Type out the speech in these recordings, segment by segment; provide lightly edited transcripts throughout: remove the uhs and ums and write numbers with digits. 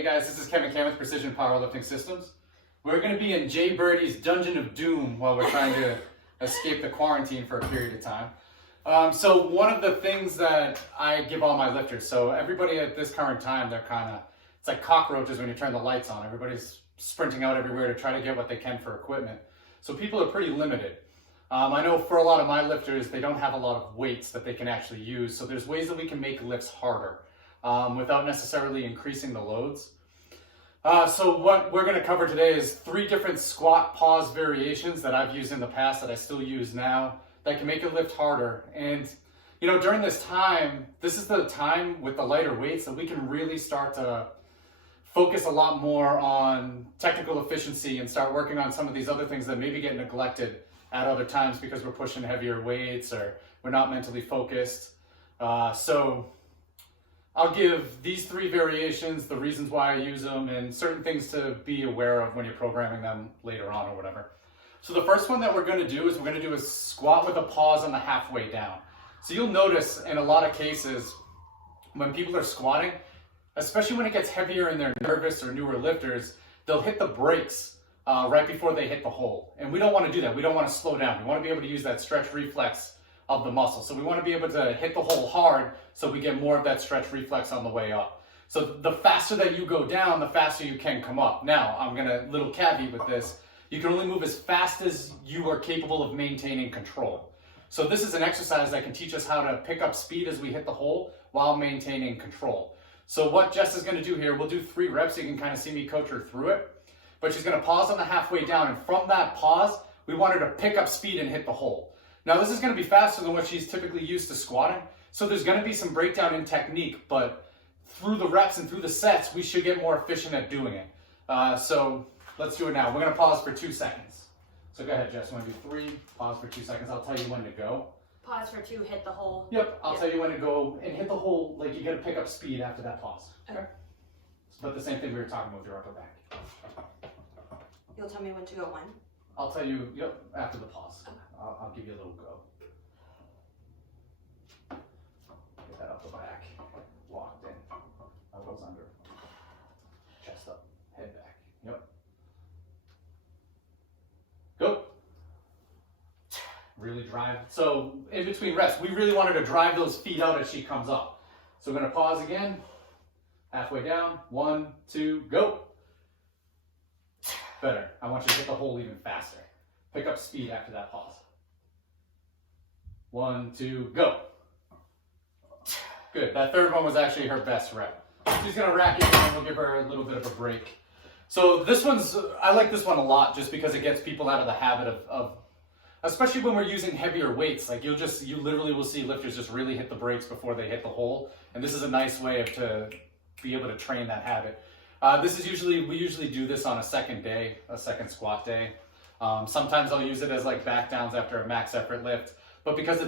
Hey guys, this is Kevin Cam with Precision Powerlifting Systems. We're going to be in Jay Birdie's Dungeon of Doom while we're trying to escape the quarantine for a period of time. So one of the things that I give all my lifters, so everybody at this current time, they're it's like cockroaches when you turn the lights on. Everybody's sprinting out everywhere to try to get what they can for equipment. So people are pretty limited. I know for a lot of my lifters, they don't have a lot of weights that they can actually use. So there's ways that we can make lifts harder without necessarily increasing the loads. So what we're going to cover today is 3 different squat pause variations that I've used in the past that I still use now that can make a lift harder. And you know, during this time, this is the time with the lighter weights that we can really start to focus a lot more on technical efficiency and start working on some of these other things that maybe get neglected at other times because we're pushing heavier weights or we're not mentally focused. So I'll give these 3 variations, the reasons why I use them, and certain things to be aware of when you're programming them later on or whatever. So the first one that we're going to do is we're going to do a squat with a pause on the halfway down. So you'll notice in a lot of cases when people are squatting, especially when it gets heavier and they're nervous or newer lifters, they'll hit the brakes right before they hit the hole. And we don't want to do that. We don't want to slow down. We want to be able to use that stretch reflex of the muscle. So we want to be able to hit the hole hard so we get more of that stretch reflex on the way up. So the faster that you go down, the faster you can come up. Now, I'm going to, little caveat with this, you can only move as fast as you are capable of maintaining control. So this is an exercise that can teach us how to pick up speed as we hit the hole while maintaining control. So what Jess is going to do here, we'll do 3 reps so you can kind of see me coach her through it. But she's going to pause on the halfway down, and from that pause, we want her to pick up speed and hit the hole. Now this is going to be faster than what she's typically used to squatting, so there's going to be some breakdown in technique, but through the reps and through the sets, we should get more efficient at doing it. So let's do it now. We're going to pause for 2 seconds. So go ahead, Jess. You want to do 3, pause for 2 seconds. I'll tell you when to go. Pause for 2, hit the hole. Yep, I'll tell you when to go and hit the hole. Like, you got to pick up speed after that pause. Okay. But the same thing we were talking about with your upper back. You'll tell me when to go when? I'll tell you, yep, after the pause. Okay. I'll give you a little go. Get that upper back, locked in. Elbows under, chest up, head back. Yep. Go. Really drive. So in between reps, we really want her to drive those feet out as she comes up. So we're going to pause again. Halfway down. 1, 2, go. Better. I want you to hit the hole even faster. Pick up speed after that pause. 1, 2, go. Good. That third one was actually her best rep. She's going to rack it in and we'll give her a little bit of a break. So this one's, I like this one a lot just because it gets people out of the habit of especially when we're using heavier weights. Like you literally will see lifters just really hit the brakes before they hit the hole. And this is a nice way to be able to train that habit. We usually do this on a second day, a second squat day. Sometimes I'll use it as like back downs after a max effort lift, but because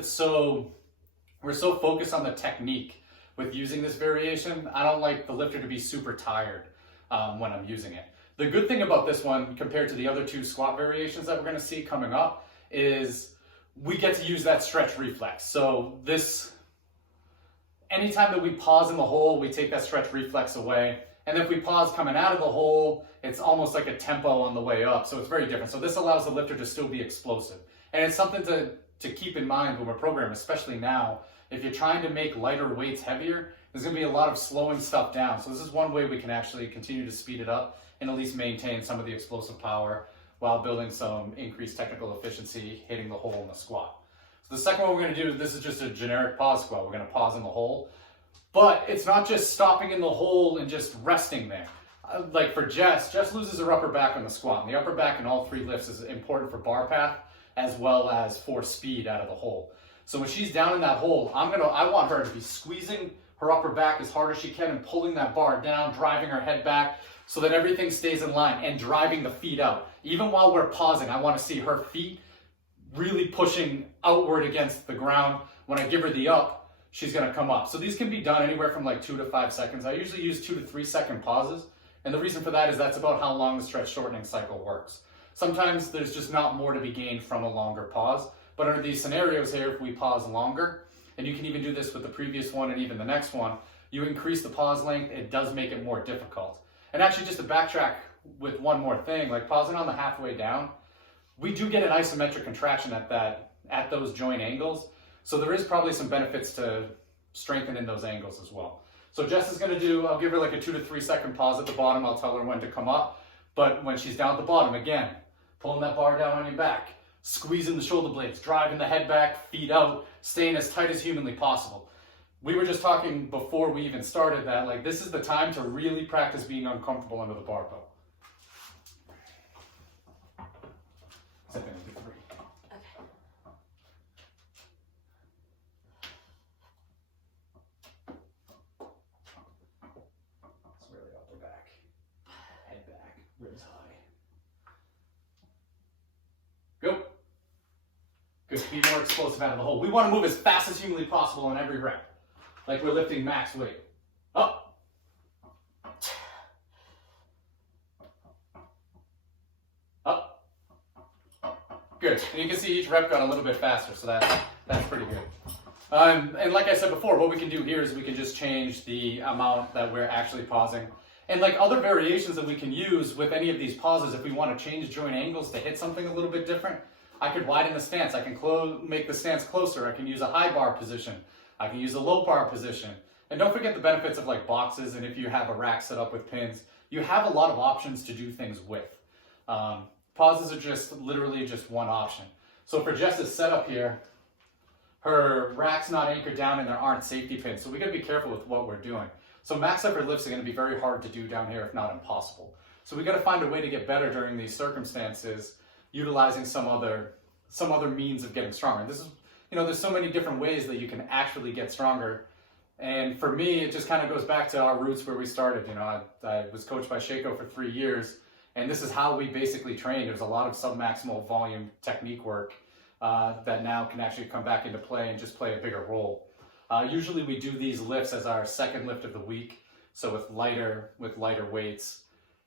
we're so focused on the technique with using this variation, I don't like the lifter to be super tired when I'm using it. The good thing about this one compared to the other 2 squat variations that we're going to see coming up is we get to use that stretch reflex. So anytime that we pause in the hole, we take that stretch reflex away. And if we pause coming out of the hole, it's almost like a tempo on the way up. So it's very different. So this allows the lifter to still be explosive. And it's something to keep in mind when we're programming, especially now. If you're trying to make lighter weights heavier, there's going to be a lot of slowing stuff down. So this is one way we can actually continue to speed it up and at least maintain some of the explosive power while building some increased technical efficiency, hitting the hole in the squat. So the second one we're going to do, this is just a generic pause squat. We're going to pause in the hole. But it's not just stopping in the hole and just resting there. Like for Jess loses her upper back on the squat. And the upper back in all 3 lifts is important for bar path as well as for speed out of the hole. So when she's down in that hole, I want her to be squeezing her upper back as hard as she can and pulling that bar down, driving her head back so that everything stays in line and driving the feet out. Even while we're pausing, I want to see her feet really pushing outward against the ground. When I give her the up, she's going to come up. So these can be done anywhere from like 2 to 5 seconds. I usually use 2 to 3 second pauses. And the reason for that is that's about how long the stretch shortening cycle works. Sometimes there's just not more to be gained from a longer pause. But under these scenarios here, if we pause longer, and you can even do this with the previous one and even the next one, you increase the pause length, it does make it more difficult. And actually, just to backtrack with one more thing, like pausing on the halfway down, we do get an isometric contraction at those joint angles. So there is probably some benefits to strengthening those angles as well. So Jess is gonna do, I'll give her like a 2 to 3 second pause at the bottom. I'll tell her when to come up. But when she's down at the bottom, again, pulling that bar down on your back, squeezing the shoulder blades, driving the head back, feet out, staying as tight as humanly possible. We were just talking before we even started that, like, this is the time to really practice being uncomfortable under the barbell. Step into 3. Okay. It's really up the back. Head back, ribs high. Go. Good, be more explosive out of the hole. We want to move as fast as humanly possible on every rep. Like we're lifting max weight. Up. Up. Good. And you can see each rep got a little bit faster, so that's pretty good. And like I said before, what we can do here is we can just change the amount that we're actually pausing. And like other variations that we can use with any of these pauses, if we want to change joint angles to hit something a little bit different, I could widen the stance. I can make the stance closer. I can use a high bar position. I can use a low bar position. And don't forget the benefits of like boxes, and if you have a rack set up with pins, you have a lot of options to do things with. Pauses are just literally just one option. So for Jess's setup here, her rack's not anchored down and there aren't safety pins. So we gotta be careful with what we're doing. So max effort lifts are gonna be very hard to do down here, if not impossible. So we gotta find a way to get better during these circumstances, utilizing some other means of getting stronger. This is, there's so many different ways that you can actually get stronger. And for me, it just kind of goes back to our roots where we started. I was coached by Shaco for 3 years, and this is how we basically trained. There's a lot of submaximal volume technique work that now can actually come back into play and just play a bigger role. Usually we do these lifts as our second lift of the week, so with lighter weights,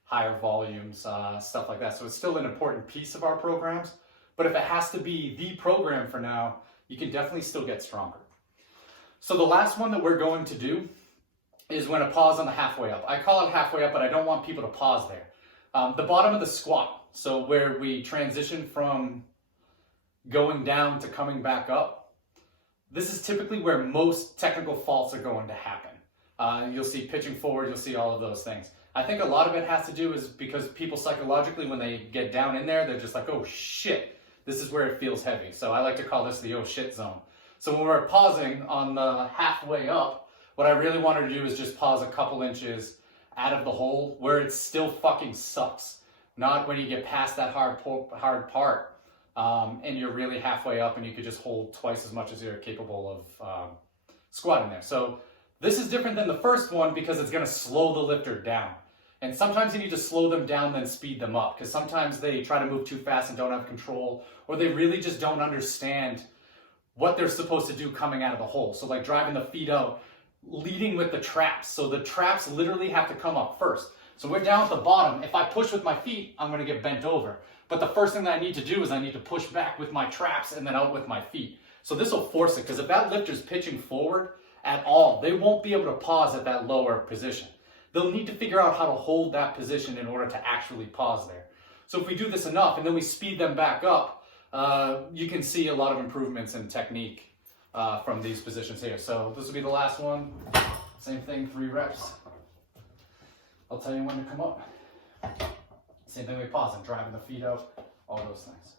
higher volumes, stuff like that. So it's still an important piece of our programs, but if it has to be the program for now, you can definitely still get stronger. So the last one that we're going to do is when a pause on the halfway up. I call it halfway up, but I don't want people to pause there. The bottom of the squat, so where we transition from going down to coming back up, this is typically where most technical faults are going to happen. You'll see pitching forward, you'll see all of those things. I think a lot of it has to do is because people psychologically, when they get down in there, they're just like, oh shit, this is where it feels heavy. So I like to call this the oh shit zone. So when we're pausing on the halfway up, what I really want to do is just pause a couple inches out of the hole where it still fucking sucks. Not when you get past that hard part and you're really halfway up and you could just hold twice as much as you're capable of squatting there. So this is different than the first one because it's going to slow the lifter down. And sometimes you need to slow them down then speed them up, because sometimes they try to move too fast and don't have control, or they really just don't understand what they're supposed to do coming out of the hole. So like driving the feet out, leading with the traps. So the traps literally have to come up first. So we're down at the bottom. If I push with my feet, I'm going to get bent over. But the first thing that I need to do is I need to push back with my traps and then out with my feet. So this will force it, because if that lifter's pitching forward at all, they won't be able to pause at that lower position. They'll need to figure out how to hold that position in order to actually pause there. So if we do this enough and then we speed them back up, you can see a lot of improvements in technique from these positions here. So this will be the last one. Same thing, 3 reps. I'll tell you when to come up. Same thing with pausing, driving the feet out, all those things.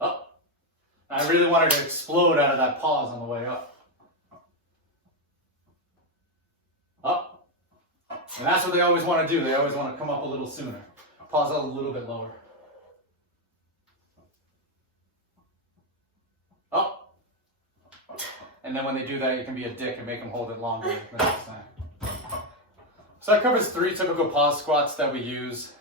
Up. I really wanted to explode out of that pause on the way up. Up. And that's what they always want to do. They always want to come up a little sooner. Pause out a little bit lower. Up. And then when they do that, you can be a dick and make them hold it longer the next time. So that covers 3 typical pause squats that we use.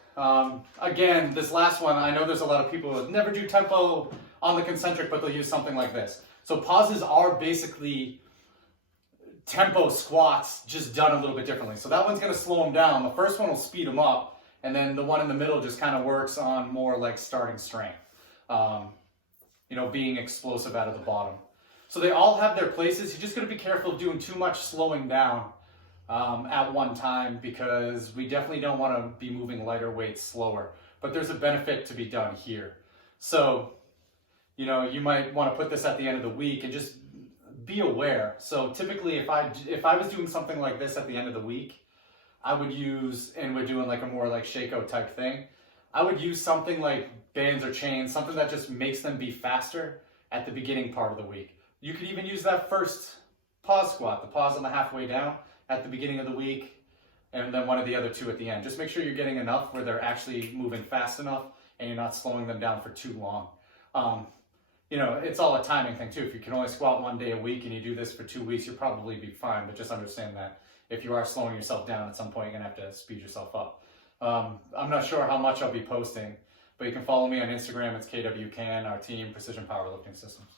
Again, this last one, I know there's a lot of people who never do tempo on the concentric, but they'll use something like this. So pauses are basically tempo squats, just done a little bit differently. So that one's going to slow them down. The first one will speed them up, and then the one in the middle just kind of works on more like starting strength. being explosive out of the bottom. So they all have their places. You just got to be careful of doing too much slowing down at one time, because we definitely don't want to be moving lighter weights slower. But there's a benefit to be done here. So, you might want to put this at the end of the week and just be aware. So typically if I was doing something like this at the end of the week, I would use, and we're doing like a more like Shaco type thing, I would use something like bands or chains, something that just makes them be faster at the beginning part of the week. You could even use that first pause squat, the pause on the halfway down at the beginning of the week, and then one of the other two at the end. Just make sure you're getting enough where they're actually moving fast enough and you're not slowing them down for too long. It's all a timing thing too. If you can only squat 1 day a week and you do this for 2 weeks, you'll probably be fine, but just understand that if you are slowing yourself down at some point, you're gonna have to speed yourself up. I'm not sure how much I'll be posting, but you can follow me on Instagram. It's KWCan, our team, Precision Powerlifting Systems.